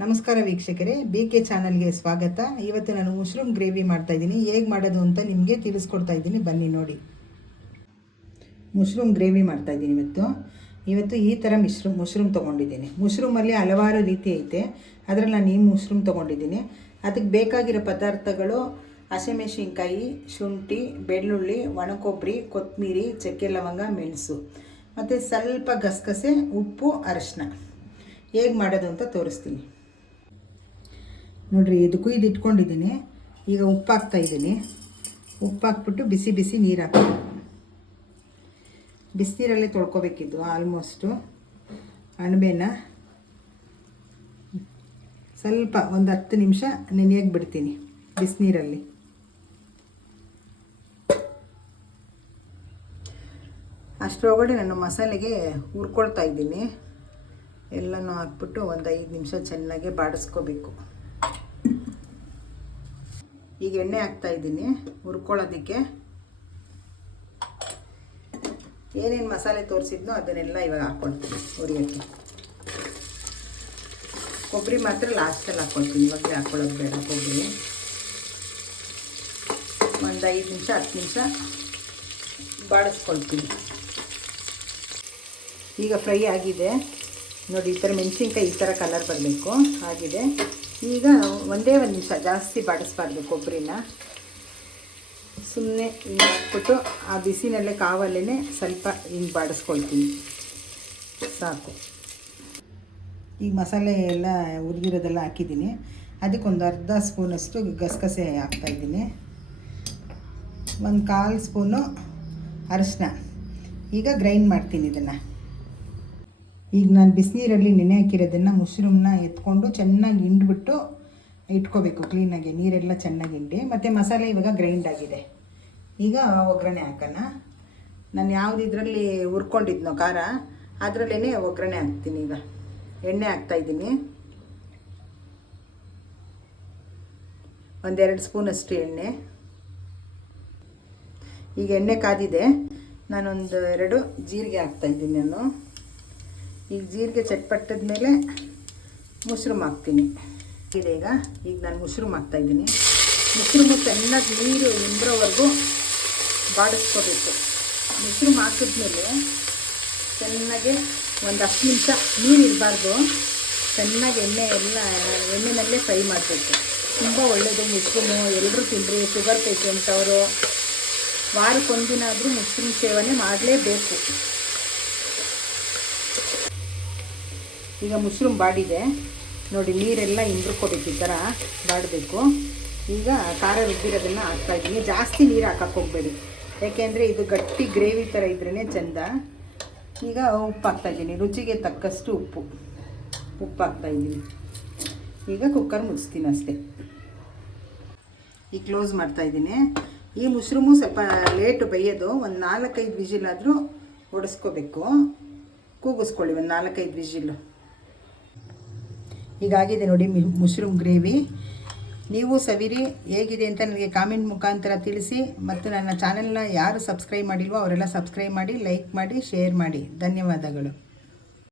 ನಮಸ್ಕಾರ ವೀಕ್ಷಕರೇ, BK ಚಾನಲ್ಗೆ ಸ್ವಾಗತ. ಇವತ್ತು ನಾನು ಮಶ್ರೂಮ್ ಗ್ರೇವಿ ಮಾಡ್ತಾಯಿದ್ದೀನಿ. ಹೇಗೆ ಮಾಡೋದು ಅಂತ ನಿಮಗೆ ತಿಳಿಸ್ಕೊಡ್ತಾ ಇದ್ದೀನಿ, ಬನ್ನಿ ನೋಡಿ. ಮಶ್ರೂಮ್ ಗ್ರೇವಿ ಮಾಡ್ತಾಯಿದ್ದೀನಿ ಇವತ್ತು ಈ ಥರ ಮಶ್ರೂಮ್ ತೊಗೊಂಡಿದ್ದೀನಿ. ಮಶ್ರೂಮಲ್ಲಿ ಹಲವಾರು ರೀತಿ ಐತೆ, ಅದರಲ್ಲಿ ನಾನು ಈ ಮಶ್ರೂಮ್ ತೊಗೊಂಡಿದ್ದೀನಿ. ಅದಕ್ಕೆ ಬೇಕಾಗಿರೋ ಪದಾರ್ಥಗಳು: ಹಸಿಮೆಣಸಿನ್ಕಾಯಿ, ಶುಂಠಿ, ಬೆಳ್ಳುಳ್ಳಿ, ಒಣಕೊಬ್ಬರಿ, ಕೊತ್ತಂಬರಿ, ಚಕ್ಕೆ ಲವಂಗ, ಮೆಣಸು ಮತ್ತು ಸ್ವಲ್ಪ ಗಸಗಸೆ, ಉಪ್ಪು, ಅರಿಶಿನ. ಹೇಗೆ ಮಾಡೋದು ಅಂತ ತೋರಿಸ್ತೀನಿ ನೋಡಿರಿ. ಇದಕ್ಕೂ ಇದು ಇಟ್ಕೊಂಡಿದ್ದೀನಿ. ಈಗ ಉಪ್ಪು ಹಾಕ್ತಾಯಿದ್ದೀನಿ. ಉಪ್ಪು ಹಾಕ್ಬಿಟ್ಟು ಬಿಸಿ ಬಿಸಿ ನೀರು ಹಾಕ್ತೀನಿ. ಬಿಸಿನೀರಲ್ಲೇ ತೊಳ್ಕೊಬೇಕಿದ್ದು ಆಲ್ಮೋಸ್ಟು. ಅಣಬೆನ ಸ್ವಲ್ಪ ಒಂದು 10 ನಿಮಿಷ ನೆನೆಯೋಕೆ ಬಿಡ್ತೀನಿ ಬಿಸಿನೀರಲ್ಲಿ. ಅಷ್ಟರೊಳಗಡೆ ನಾನು ಮಸಾಲೆಗೆ ಹುರ್ಕೊಳ್ತಾ ಇದ್ದೀನಿ. ಎಲ್ಲನೂ ಹಾಕ್ಬಿಟ್ಟು ಒಂದು 5 ನಿಮಿಷ ಚೆನ್ನಾಗಿ ಬಾಡಿಸ್ಕೋಬೇಕು. ಈಗ ಎಣ್ಣೆ ಹಾಕ್ತಾಯಿದ್ದೀನಿ ಹುರ್ಕೊಳ್ಳೋದಕ್ಕೆ. ಏನೇನು ಮಸಾಲೆ ತೋರಿಸಿದ್ನೋ ಅದನ್ನೆಲ್ಲ ಇವಾಗ ಹಾಕ್ಕೊಳ್ತೀನಿ ಹುರಿಯೋಕ್ಕೆ. ಕೊಬ್ಬರಿ ಮಾತ್ರ ಲಾಸ್ಟಲ್ಲಿ ಹಾಕ್ಕೊಳ್ತೀನಿ, ಇವಾಗಲೇ ಹಾಕ್ಕೊಳ್ಳೋದು ಬೇಡ. ಕೊಬ್ಬರಿ ಒಂದು 5 ನಿಮಿಷ 10 ನಿಮಿಷ ಬಾಡಿಸ್ಕೊಳ್ತೀನಿ. ಈಗ ಫ್ರೈ ಆಗಿದೆ ನೋಡಿ. ಈ ಥರ ಮೆಣಸಿನ್ಕಾಯಿ ಈ ಥರ ಕಲರ್ ಬರಬೇಕು, ಆಗಿದೆ. ಈಗ ಒಂದೇ ಒಂದು ನಿಮಿಷ, ಜಾಸ್ತಿ ಬಾಡಿಸ್ಬಾರ್ದು ಕೊಬ್ಬರಿನ. ಸುಮ್ಮನೆ ಹಿಂಗೆ ಹಾಕ್ಬಿಟ್ಟು ಆ ಬಿಸಿನಲ್ಲೇ ಕಾವಲ್ಲೇ ಸ್ವಲ್ಪ ಹಿಂಗೆ ಬಾಡಿಸ್ಕೊಳ್ತೀನಿ, ಸಾಕು. ಈಗ ಮಸಾಲೆ ಎಲ್ಲ ಹುರಿದಿರೋದೆಲ್ಲ ಹಾಕಿದ್ದೀನಿ. ಅದಕ್ಕೊಂದು ಅರ್ಧ ಸ್ಪೂನಷ್ಟು ಗಸಗಸೆ ಹಾಕ್ತಾಯಿದ್ದೀನಿ, ಒಂದು 1/4 ಸ್ಪೂನು ಅರಿಶಿನ. ಈಗ ಗ್ರೈಂಡ್ ಮಾಡ್ತೀನಿ ಇದನ್ನು. ಈಗ ನಾನು ಬಿಸಿನೀರಲ್ಲಿ ನೆನೆ ಹಾಕಿರೋದನ್ನು ಮಶ್ರೂಮ್ನ ಎತ್ಕೊಂಡು ಚೆನ್ನಾಗಿ ಹಿಂಡ್ಬಿಟ್ಟು ಇಟ್ಕೋಬೇಕು ಕ್ಲೀನಾಗಿ, ನೀರೆಲ್ಲ ಚೆನ್ನಾಗಿ ಹಿಂಡಿ. ಮತ್ತು ಮಸಾಲೆ ಇವಾಗ ಗ್ರೈಂಡ್ ಆಗಿದೆ. ಈಗ ಒಗ್ಗರಣೆ ಹಾಕೋಣ. ನಾನು ಯಾವುದು ಇದರಲ್ಲಿ ಹುರ್ಕೊಂಡಿದ್ನೋ ಖಾರ, ಅದರಲ್ಲೇ ಒಗ್ಗರಣೆ ಹಾಕ್ತೀನಿ. ಈಗ ಎಣ್ಣೆ ಹಾಕ್ತಾಯಿದ್ದೀನಿ, 1-2 ಸ್ಪೂನಷ್ಟು ಎಣ್ಣೆ. ಈಗ ಎಣ್ಣೆ ಕಾದಿದೆ. ನಾನೊಂದು 2 ಜೀರಿಗೆ ಹಾಕ್ತಾಯಿದ್ದೀನಿ ನಾನು. ಈಗ ಜೀರಿಗೆ ಚಟ್ಪಟ್ಟದ ಮೇಲೆ ಮಶ್ರೂಮ್ ಹಾಕ್ತೀನಿ. ಈಗ ನಾನು ಮಶ್ರೂಮ್ ಹಾಕ್ತಾಯಿದ್ದೀನಿ. ಮಶ್ರೂಮು ಚೆನ್ನಾಗಿ ನೀರು ಇಂಬ್ರೋವರೆಗೂ ಬಾಡಿಸ್ಕೋಬೇಕು. ಮಶ್ರೂಮ್ ಹಾಕಿದ್ಮೇಲೆ ಚೆನ್ನಾಗಿ ಒಂದು 10 ನಿಮಿಷ ನೀರು ಇರಬಾರ್ದು, ಚೆನ್ನಾಗಿ ಎಣ್ಣೆನಲ್ಲೇ ಫ್ರೈ ಮಾಡಬೇಕು. ತುಂಬ ಒಳ್ಳೆಯದು ಮಶ್ರೂಮು. ಎಲ್ಲರೂ ತಿನ್ನಿರಿ. ಶುಗರ್ ಪೇಷಂಟ್ ಅವರು ವಾರಕ್ಕೊಂದಿನ ಆದರೂ ಮಶ್ರೂಮ್ ಸೇವನೆ ಮಾಡಲೇಬೇಕು. ಈಗ ಮಶ್ರೂಮ್ ಬಾಡಿದೆ ನೋಡಿ, ನೀರೆಲ್ಲ ಇಂಬ್ರಕೋಬೇಕು, ಈ ಥರ ಬಾಡಬೇಕು. ಈಗ ಖಾರ ರುಬ್ಬಿರೋದನ್ನು ಹಾಕ್ತಾಯಿದ್ದೀನಿ. ಜಾಸ್ತಿ ನೀರು ಹಾಕಕ್ಕೆ ಹೋಗಬೇಡಿ, ಯಾಕೆಂದರೆ ಇದು ಗಟ್ಟಿ ಗ್ರೇವಿ ಥರ ಇದ್ರೇ ಚೆಂದ. ಈಗ ಉಪ್ಪು ಹಾಕ್ತಾಯಿದ್ದೀನಿ, ರುಚಿಗೆ ತಕ್ಕಷ್ಟು ಉಪ್ಪು ಹಾಕ್ತಾಯಿದ್ದೀನಿ. ಈಗ ಕುಕ್ಕರ್ ಮುಚ್ತೀನಿ ಅಷ್ಟೇ. ಈಗ ಕ್ಲೋಸ್ ಮಾಡ್ತಾಯಿದ್ದೀನಿ. ಈ ಮಶ್ರೂಮು ಸ್ವಲ್ಪ ಲೇಟು ಬೇಯೋದು. ಒಂದು 4-5 ವಿಜಿಲಾದರೂ ಹೊಡೆಸ್ಕೋಬೇಕು. ಕೂಗಿಸ್ಕೊಳ್ಳಿ ಒಂದು 4-5 ವಿಜಿಲು. ಹೀಗಾಗಿದೆ ನೋಡಿ ಮಶ್ರೂಮ್ ಗ್ರೇವಿ. ನೀವು ಸವಿರಿ, ಹೇಗಿದೆ ಅಂತ ನನಗೆ ಕಾಮೆಂಟ್ ಮುಖಾಂತರ ತಿಳಿಸಿ. ಮತ್ತು ನನ್ನ ಚಾನೆಲ್ನ ಯಾರು ಸಬ್ಸ್ಕ್ರೈಬ್ ಮಾಡಿಲ್ವೋ ಅವರೆಲ್ಲ ಸಬ್ಸ್ಕ್ರೈಬ್ ಮಾಡಿ, ಲೈಕ್ ಮಾಡಿ, ಶೇರ್ ಮಾಡಿ. ಧನ್ಯವಾದಗಳು.